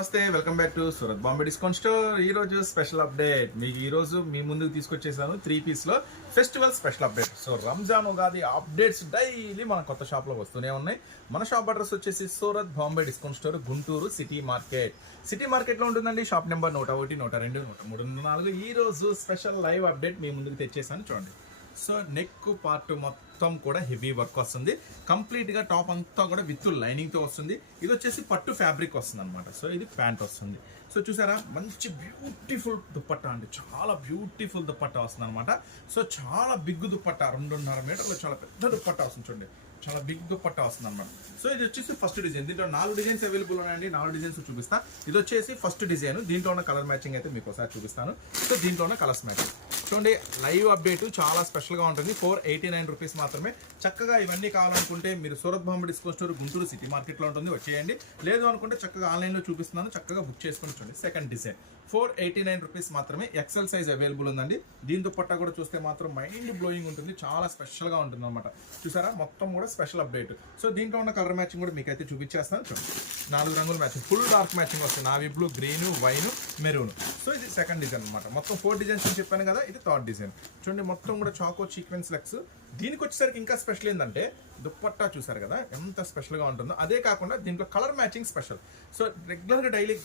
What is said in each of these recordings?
నమస్తే, welcome back to Surat Bombay discount store. ఈ రోజు స్పెషల్ అప్డేట్ మీకు ఈ రోజు మీ ముందుకు తీసుకొచ్చేసాను 3 పీస్ లో festival special update. So Ramzan Ugadi updates daily మన కొత్త షాప్ లో వస్తూనే ఉన్నాయి. మన షాప్ అడ్రస్ వచ్చేసి Surat Bombay discount store, Guntur city market. City market లో ఉంటుందండి. Shop number 101, 102, 103, 104. ఈ రోజు స్పెషల్ లైవ్ అప్డేట్ మీ ముందుకు తెచ్చేసాను చూడండి. సో నెక్ పార్ట్ మొత్తం కూడా హెవీ వర్క్ వస్తుంది. కంప్లీట్ గా టాప్ అంతా కూడా విత్ లైనింగ్ తో వస్తుంది. ఇది వచ్చేసి పట్టు ఫ్యాబ్రిక్ వస్తుంది అనమాట. సో ఇది ప్యాంట్ వస్తుంది. సో చూసారా, మంచి బ్యూటిఫుల్ దుప్పట్టా అండి, చాలా బ్యూటిఫుల్ దుప్పట్టా వస్తుంది అనమాట. సో చాలా బిగ్ దుప్పట్టా, 2.5 మీటర్లు చాలా పెద్ద దుప్పట్టా వస్తుంది చూడండి. చాలా బిగ్ దుప్పట్టా వస్తుంది అనమాట. సో ఇది వచ్చేసి ఫస్ట్ డిజైన్. దీంట్లో 4 డిజైన్స్ అవైలబుల్ ఉన్నాయండి. 4 డిజైన్స్ చూపిస్తా. ఇది వచ్చేసి ఫస్ట్ డిజైన్. దీంట్లో ఉన్న కలర్ మ్యాచింగ్ అయితే మీకు ఒకసారి చూపిస్తాను. సో దీంట్లో ఉన్న కలర్స్ మ్యాచింగ్ చూడండి. లైవ్ అప్డేట్ చాలా స్పెషల్గా ఉంటుంది. 489 రూపీస్ మాత్రమే. చక్కగా ఇవన్నీ కావాలనుకుంటే మీరు Surat Bombay discount store, Guntur city మార్కెట్లో ఉంటుంది, వచ్చేయండి. లేదు అనుకుంటే చక్కగా ఆన్లైన్లో చూపిస్తున్నాను, చక్కగా బుక్ చేసుకొని చూడండి. సెకండ్ డిజైన్ 489 రూపీస్ మాత్రమే. ఎక్సెల్ సైజ్ అవైలబుల్ ఉందండి. దీని దుపట్టా కూడా చూస్తే మాత్రం మైండ్ బ్లోయింగ్ ఉంటుంది, చాలా స్పెషల్గా ఉంటుంది అనమాట. చూసారా, మొత్తం కూడా స్పెషల్ అప్డేట్. సో దీంట్లో ఉన్న కలర్ మ్యాచింగ్ కూడా మీకైతే చూపించేస్తాను చూడండి. 4 రంగుల మ్యాచింగ్, ఫుల్ డార్క్ మ్యాచింగ్ వస్తుంది. Navy blue, green, wine, maroon. So ఇది సెకండ్ డిజైన్ అనమాట. మొత్తం 4 డిజైన్స్ అని చెప్పాను కదా, ఇది థర్డ్ డిజైన్. చూడండి, మొత్తం కూడా చాకో సీక్వెన్స్ లెగ్స్. దీనికి వచ్చేసరికి ఇంకా స్పెషల్ ఏంటంటే దుప్పట్టా చూసారు కదా ఎంత స్పెషల్గా ఉంటుందో. అదే కాకుండా దీంట్లో కలర్ మ్యాచింగ్ స్పెషల్. సో రెగ్యులర్గా డైలీ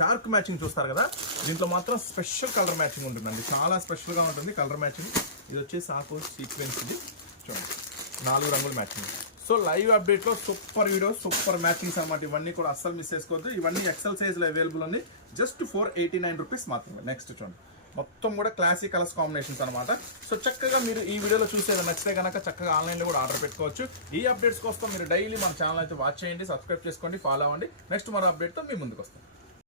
డార్క్ మ్యాచింగ్ చూస్తారు కదా, దీంట్లో మాత్రం స్పెషల్ కలర్ మ్యాచింగ్ ఉంటుందండి. చాలా స్పెషల్గా ఉంటుంది కలర్ మ్యాచింగ్. ఇది వచ్చేసి చాకో సీక్వెన్స్. ఇది చూడండి, 4 రంగుల మ్యాచింగ్. సో లైవ్ అప్డేట్లో సూపర్ వీడియో, సూపర్ మ్యాచింగ్స్ అనమాట. ఇవన్నీ కూడా అస్సలు మిస్ చేసుకోవద్దు. ఇవన్నీ ఎక్సెల్ సైజ్లో అవైలబుల్ ఉంది. జస్ట్ 489 రూపీస్ మాత్రమే. నెక్స్ట్ చూడండి, మొత్తం కూడా క్లాసిక్ కలర్స్ కాంబినేషన్స్ అనమాట. సో చక్కగా మీరు ఈ వీడియోలో చూసేది నచ్చితే కనుక చక్కగా ఆన్లైన్లో కూడా ఆర్డర్ పెట్టుకోవచ్చు. ఈ అప్డేట్స్ కోసం మీరు డైలీ మన ఛానల్ అయితే వాచ్ చేయండి, సబ్స్క్రైబ్ చేసుకోండి, ఫాలో అవ్వండి. నెక్స్ట్ మరో అప్డేట్తో మీ ముందుకు వస్తాం.